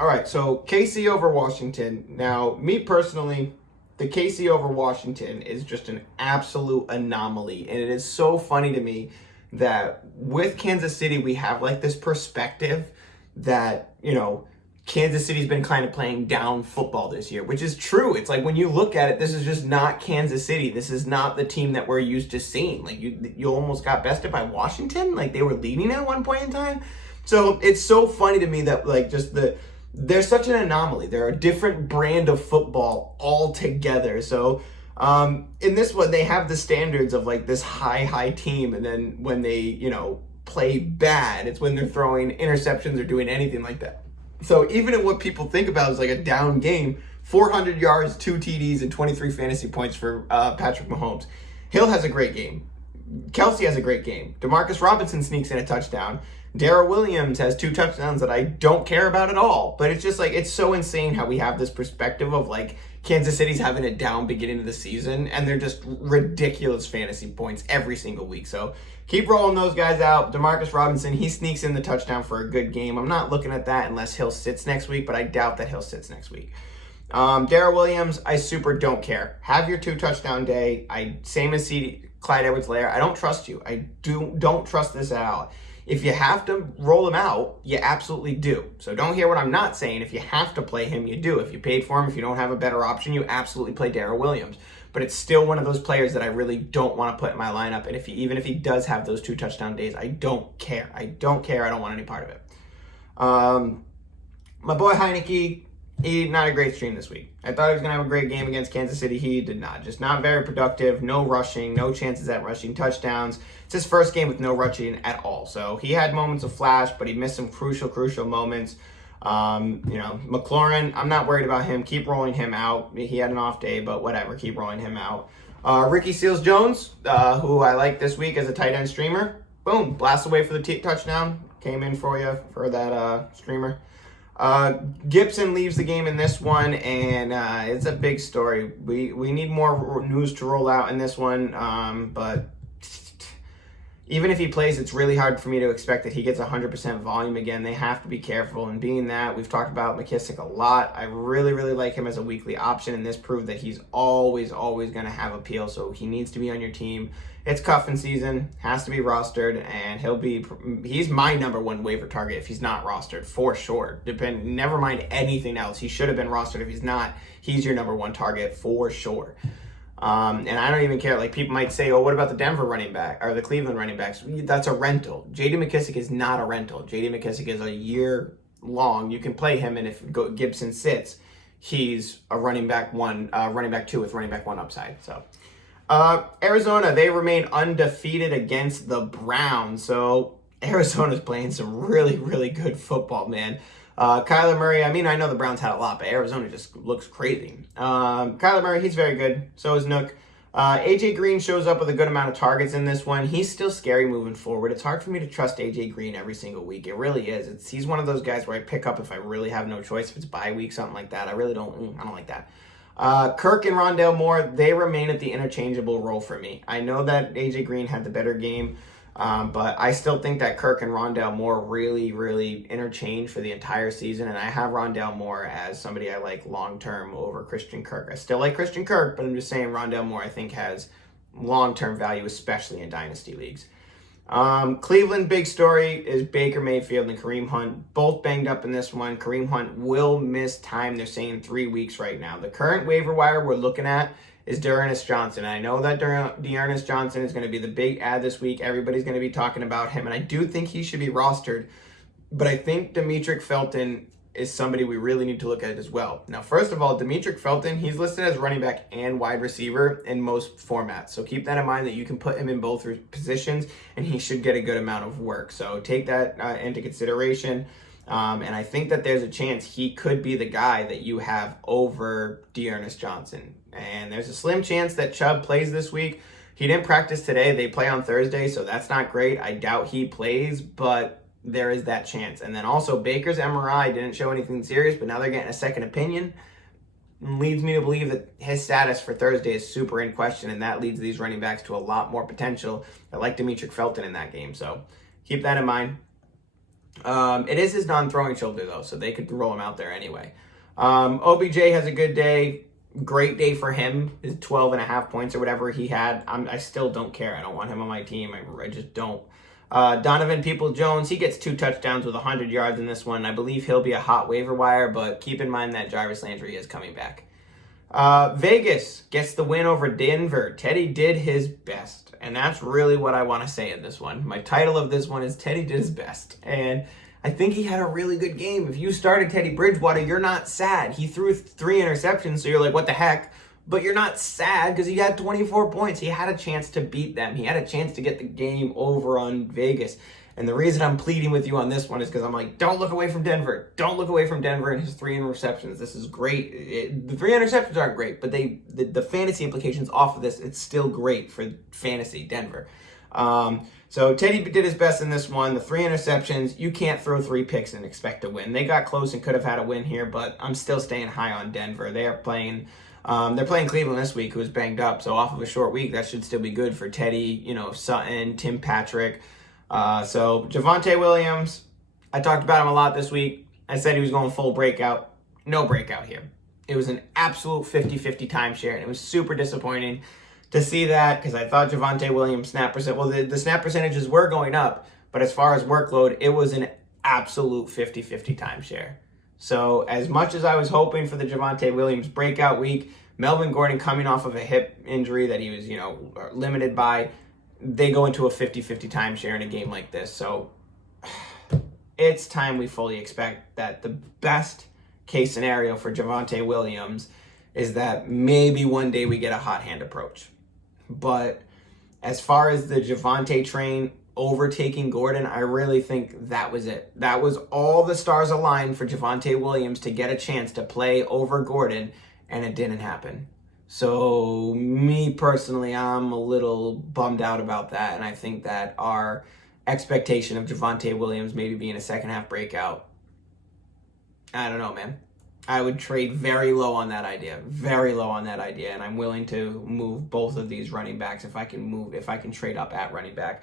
All right, so KC over Washington. Now, me personally, the KC over Washington is just an absolute anomaly. And it is so funny to me that with Kansas City, we have like this perspective that, Kansas City's been kind of playing down football this year, which is true. It's like when you look at it, this is just not Kansas City. This is not the team that we're used to seeing. Like you almost got bested by Washington. Like they were leading at one point in time. So it's so funny to me that like just they're such an anomaly. They're a different brand of football altogether. So in this one, they have the standards of like this high team. And then when they, play bad, it's when they're throwing interceptions or doing anything like that. So even in what people think about as like a down game, 400 yards, 2 TDs, and 23 fantasy points for Patrick Mahomes. Hill has a great game. Kelsey has a great game. Demarcus Robinson sneaks in a touchdown. Daryl Williams has 2 touchdowns that I don't care about at all. But it's just like, it's so insane how we have this perspective of like Kansas City's having a down beginning of the season and they're just ridiculous fantasy points every single week. So keep rolling those guys out. Demarcus Robinson, he sneaks in the touchdown for a good game. I'm not looking at that unless Hill sits next week, but I doubt that Hill sits next week. Daryl Williams, I super don't care. Have your 2 touchdown day. Same as Clyde Edwards-Helaire. I don't trust you. I don't trust this at all. If you have to roll him out, you absolutely do. So don't hear what I'm not saying. If you have to play him, you do. If you paid for him, if you don't have a better option, you absolutely play Daryl Williams. But it's still one of those players that I really don't want to put in my lineup. And even if he does have those 2 touchdown days, I don't care. I don't care. I don't want any part of it. My boy Heineke, he not a great stream this week. I thought he was going to have a great game against Kansas City. He did not. Just not very productive. No rushing. No chances at rushing touchdowns. It's his first game with no rushing at all. So he had moments of flash, but he missed some crucial moments. McLaurin, I'm not worried about him. Keep rolling him out. He had an off day, but whatever. Keep rolling him out. Ricky Seals-Jones, who I like this week as a tight end streamer. Boom. Blast away for the touchdown. Came in for you for that streamer. Gibson leaves the game in this one, and it's a big story. We need more news to roll out in this one, but even if he plays, it's really hard for me to expect that he gets 100% volume again. They have to be careful, and being that, we've talked about McKissick a lot. I really like him as a weekly option, and this proved that he's always going to have appeal, so he needs to be on your team. It's cuffing season, has to be rostered, and he's my number 1 waiver target if he's not rostered, for sure. Never mind anything else. He should have been rostered. If he's not, he's your number 1 target for sure. And I don't even care. Like, people might say, oh, what about the Denver running back or the Cleveland running backs? That's a rental. J.D. McKissick is not a rental. J.D. McKissick is a year long. You can play him, and if Gibson sits, he's a running back 2 with running back 1 upside. So Arizona, they remain undefeated against the Browns. So Arizona's playing some really good football, man. Kyler Murray, I know the Browns had a lot, but Arizona just looks crazy. Kyler Murray, he's very good. So is Nook. AJ Green shows up with a good amount of targets in this one. He's still scary moving forward. It's hard for me to trust AJ Green every single week. It really is. He's one of those guys where I pick up if I really have no choice. If it's bye week, something like that. I don't like that. Kirk and Rondale Moore, they remain at the interchangeable role for me. I know that AJ Green had the better game. But I still think that Kirk and Rondale Moore really interchange for the entire season, and I have Rondale Moore as somebody I like long-term over Christian Kirk. I still like Christian Kirk, but I'm just saying Rondale Moore I think has long-term value, especially in dynasty leagues. Cleveland, big story is Baker Mayfield and Kareem Hunt, both banged up in this one. Kareem Hunt will miss time. They're saying 3 weeks right now. The current waiver wire we're looking at is D'Ernest Johnson. And I know that D'Ernest Johnson is going to be the big ad this week. Everybody's going to be talking about him, and I do think he should be rostered. But I think Demetric Felton is somebody we really need to look at as well. Now, first of all, Demetric Felton, he's listed as running back and wide receiver in most formats. So keep that in mind that you can put him in both positions, and he should get a good amount of work. So take that into consideration. And I think that there's a chance he could be the guy that you have over D'Ernest Johnson. And there's a slim chance that Chubb plays this week. He didn't practice today. They play on Thursday, so that's not great. I doubt he plays, but there is that chance. And then also Baker's MRI didn't show anything serious, but now they're getting a second opinion. Leads me to believe that his status for Thursday is super in question, and that leads these running backs to a lot more potential. I like Demetric Felton in that game, so keep that in mind. It is his non-throwing shoulder, though, so they could roll him out there anyway. OBJ has a good day. Great day for him. His 12.5 points or whatever he had. I still don't care. I don't want him on my team. I just don't. Donovan Peoples-Jones, he gets 2 touchdowns with 100 yards in this one. I believe he'll be a hot waiver wire, but keep in mind that Jarvis Landry is coming back. Vegas gets the win over Denver. Teddy did his best, and that's really what I want to say in this one. My title of this one is Teddy did his best, and I think he had a really good game. If you started Teddy Bridgewater, you're not sad. He threw 3 interceptions, so you're like, what the heck? But you're not sad because he had 24 points. He had a chance to beat them. He had a chance to get the game over on Vegas. And the reason I'm pleading with you on this one is because I'm like, don't look away from Denver. Don't look away from Denver and his 3 interceptions. This is great. The 3 interceptions aren't great, but the fantasy implications off of this, it's still great for fantasy Denver. So Teddy did his best in this one. The 3 interceptions, you can't throw 3 picks and expect to win. They got close and could have had a win here, but I'm still staying high on Denver. They're playing Cleveland this week, who's banged up. So off of a short week, that should still be good for Teddy, Sutton, Tim Patrick. So Javonte Williams, I talked about him a lot this week. I said he was going full breakout. No breakout here. It was an absolute 50-50 timeshare, and it was super disappointing to see that because I thought Javonte Williams snap percent. Well, the snap percentages were going up, but as far as workload, it was an absolute 50-50 timeshare. So as much as I was hoping for the Javonte Williams breakout week, Melvin Gordon coming off of a hip injury that he was, limited by, they go into a 50-50 timeshare in a game like this. So it's time we fully expect that the best case scenario for Javonte Williams is that maybe one day we get a hot hand approach. But as far as the Javonte train overtaking Gordon, I really think that was it. That was all the stars aligned for Javonte Williams to get a chance to play over Gordon, and it didn't happen. So me personally, I'm a little bummed out about that, and I think that our expectation of Javonte Williams maybe being a second half breakout, I don't know, man. I would trade very low on that idea, and I'm willing to move both of these running backs if I can trade up at running back.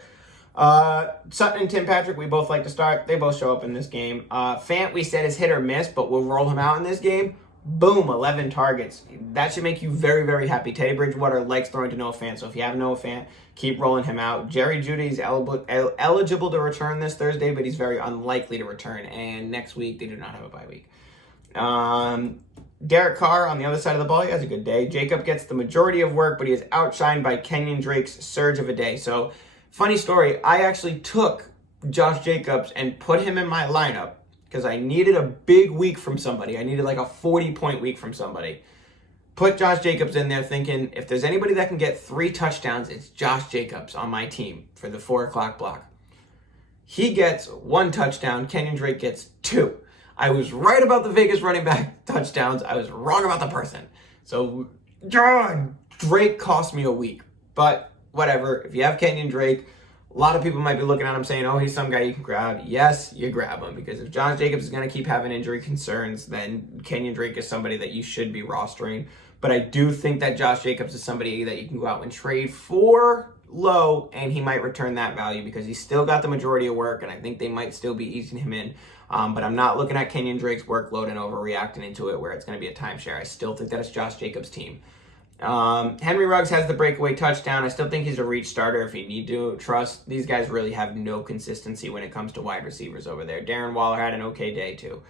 Sutton and Tim Patrick, we both like to start. They both show up in this game. Fant, we said is hit or miss, but we'll roll him out in this game. Boom, 11 targets. That should make you very, very happy. Teddy Bridgewater likes throwing to Noah Fant, so if you have Noah Fant, keep rolling him out. Jerry Jeudy's eligible to return this Thursday, but he's very unlikely to return, and next week they do not have a bye week. Derek Carr on the other side of the ball, he has a good day. Jacob gets the majority of work, but he is outshined by Kenyon Drake's surge of a day. So, funny story, I actually took Josh Jacobs and put him in my lineup because I needed a big week from somebody. I needed like a 40-point week from somebody. Put Josh Jacobs in there thinking, if there's anybody that can get 3 touchdowns, it's Josh Jacobs on my team for the 4 o'clock block. He gets 1 touchdown. Kenyon Drake gets 2. I was right about the Vegas running back touchdowns. I was wrong about the person. So, Drake cost me a week. But whatever. If you have Kenyon Drake, a lot of people might be looking at him saying, oh, he's some guy you can grab. Yes, you grab him. Because if Josh Jacobs is going to keep having injury concerns, then Kenyon Drake is somebody that you should be rostering. But I do think that Josh Jacobs is somebody that you can go out and trade for low, and he might return that value because he's still got the majority of work, and I think they might still be easing him in. But I'm not looking at Kenyon Drake's workload and overreacting into it where it's going to be a timeshare. I still think that it's Josh Jacobs' team. Henry Ruggs has the breakaway touchdown. I still think he's a reach starter if you need to. Trust, these guys really have no consistency when it comes to wide receivers over there. Darren Waller had an okay day too.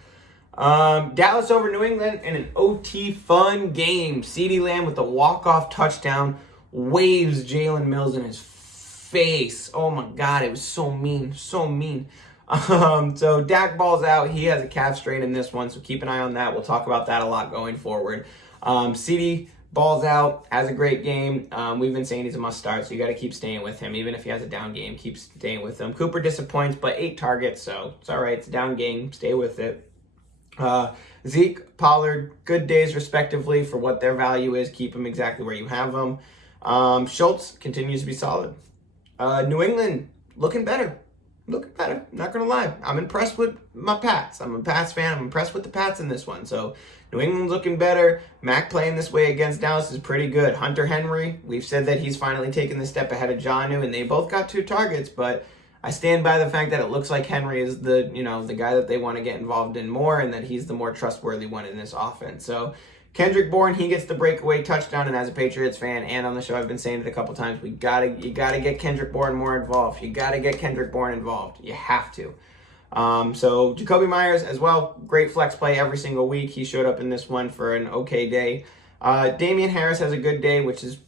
Dallas over New England in an OT fun game. CeeDee Lamb with the walk-off touchdown waves Jalen Mills in his face. Oh my God, it was so mean, so mean. So Dak balls out. He has a calf strain in this one, so keep an eye on that. We'll talk about that a lot going forward. CeeDee balls out, has a great game. We've been saying he's a must start, so you got to keep staying with him. Even if he has a down game, keep staying with him. Cooper disappoints, but 8 targets, so it's all right. It's a down game. Stay with it. Zeke, Pollard, good days respectively for what their value is. Keep them exactly where you have them. Schultz continues to be solid. New England looking better. Looking better. Not going to lie. I'm impressed with my Pats. I'm a Pats fan. I'm impressed with the Pats in this one. So New England's looking better. Mac playing this way against Dallas is pretty good. Hunter Henry, we've said that he's finally taken the step ahead of Jonnu, and they both got 2 targets, but I stand by the fact that it looks like Henry is the, the guy that they want to get involved in more, and that he's the more trustworthy one in this offense. So Kendrick Bourne, he gets the breakaway touchdown, and as a Patriots fan and on the show, I've been saying it a couple times, you gotta get Kendrick Bourne more involved. You gotta get Kendrick Bourne involved. You have to. So Jacoby Myers as well, great flex play every single week. He showed up in this one for an okay day. Damian Harris has a good day, which is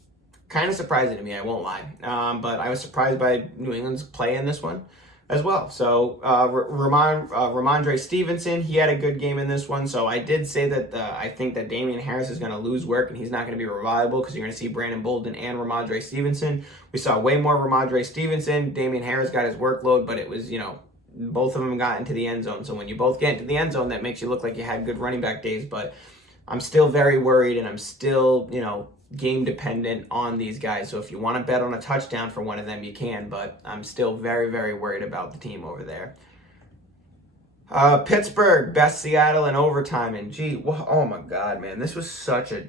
kind of surprising to me, I won't lie. But I was surprised by New England's play in this one as well. So Ramondre Stevenson, he had a good game in this one. So I did say that I think that Damian Harris is going to lose work and he's not going to be reliable, because you're going to see Brandon Bolden and Ramondre Stevenson. We saw way more Ramondre Stevenson. Damian Harris got his workload, but it was, both of them got into the end zone. So when you both get into the end zone, that makes you look like you had good running back days. But I'm still very worried, and I'm still, game dependent on these guys. So if you want to bet on a touchdown for one of them, you can, but I'm still very, very worried about the team over there. Pittsburgh, best Seattle in overtime, and oh my God, man, this was such a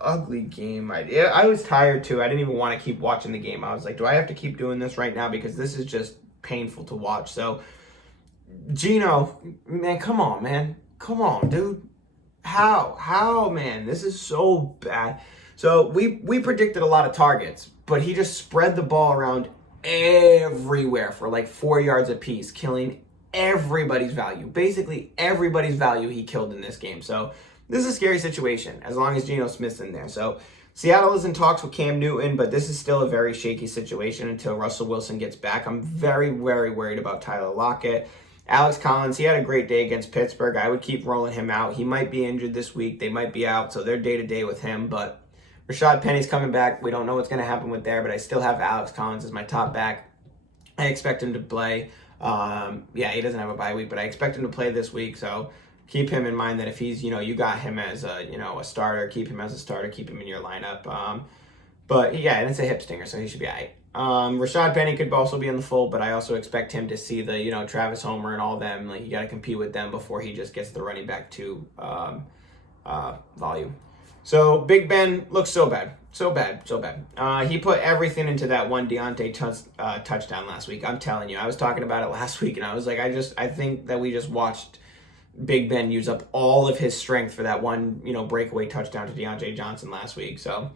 ugly game. I was tired too. I didn't even want to keep watching the game. I was like, do I have to keep doing this right now? Because this is just painful to watch. So Gino, man, come on, man. Come on, dude. How, man? This is so bad. So we predicted a lot of targets, but he just spread the ball around everywhere for like 4 yards apiece, killing everybody's value. Basically, everybody's value he killed in this game. So this is a scary situation as long as Geno Smith's in there. So Seattle is in talks with Cam Newton, but this is still a very shaky situation until Russell Wilson gets back. I'm very, very worried about Tyler Lockett. Alex Collins, he had a great day against Pittsburgh. I would keep rolling him out. He might be injured this week. They might be out, so they're day-to-day with him. But Rashad Penny's coming back. We don't know what's going to happen with there, but I still have Alex Collins as my top back. I expect him to play. He doesn't have a bye week, but I expect him to play this week. So keep him in mind that if he's, you got him as a starter, keep him as a starter, keep him in your lineup. And it's a hip stinger, so he should be all right. Rashad Penny could also be in the fold, but I also expect him to see the, Travis Homer and all them. Like, you got to compete with them before he just gets the running back to volume. So Big Ben looks so bad. He put everything into that one Deontay touchdown last week. I'm telling you, I was talking about it last week, and I was like, I think that we just watched Big Ben use up all of his strength for that one, breakaway touchdown to Deontay Johnson last week. So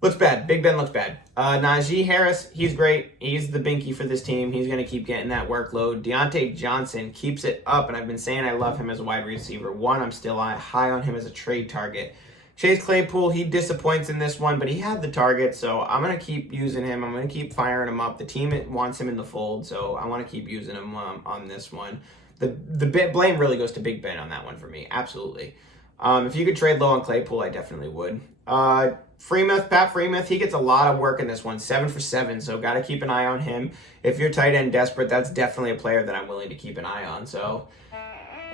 looks bad. Big Ben looks bad. Najee Harris, he's great. He's the binky for this team. He's going to keep getting that workload. Deontay Johnson keeps it up, and I've been saying I love him as a wide receiver. I'm still high on him as a trade target. Chase Claypool, he disappoints in this one, but he had the target, so I'm going to keep using him. I'm going to keep firing him up. The team wants him in the fold, so I want to keep using him on this one. The blame really goes to Big Ben on that one for me, absolutely. If you could trade low on Claypool, I definitely would. Pat Freemuth, he gets a lot of work in this one, 7 for 7, so got to keep an eye on him. If you're tight end desperate, that's definitely a player that I'm willing to keep an eye on. So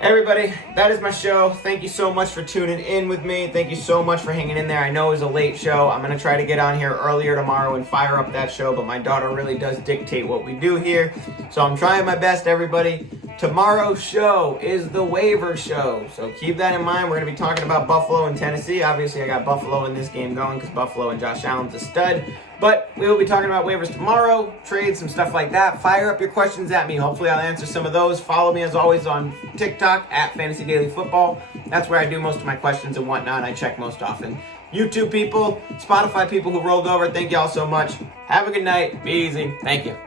everybody, that is my show. Thank you so much for tuning in with me. Thank you so much for hanging in there. I know it was a late show. I'm going to try to get on here earlier tomorrow and fire up that show, but my daughter really does dictate what we do here. So I'm trying my best, everybody. Tomorrow's show is the waiver show. So keep that in mind. We're going to be talking about Buffalo and Tennessee. Obviously, I got Buffalo in this game going because Buffalo and Josh Allen's a stud. But we will be talking about waivers tomorrow, trades, some stuff like that. Fire up your questions at me. Hopefully, I'll answer some of those. Follow me, as always, on TikTok, at Fantasy Daily Football. That's where I do most of my questions and whatnot. I check most often. YouTube people, Spotify people who rolled over, thank y'all so much. Have a good night. Be easy. Thank you.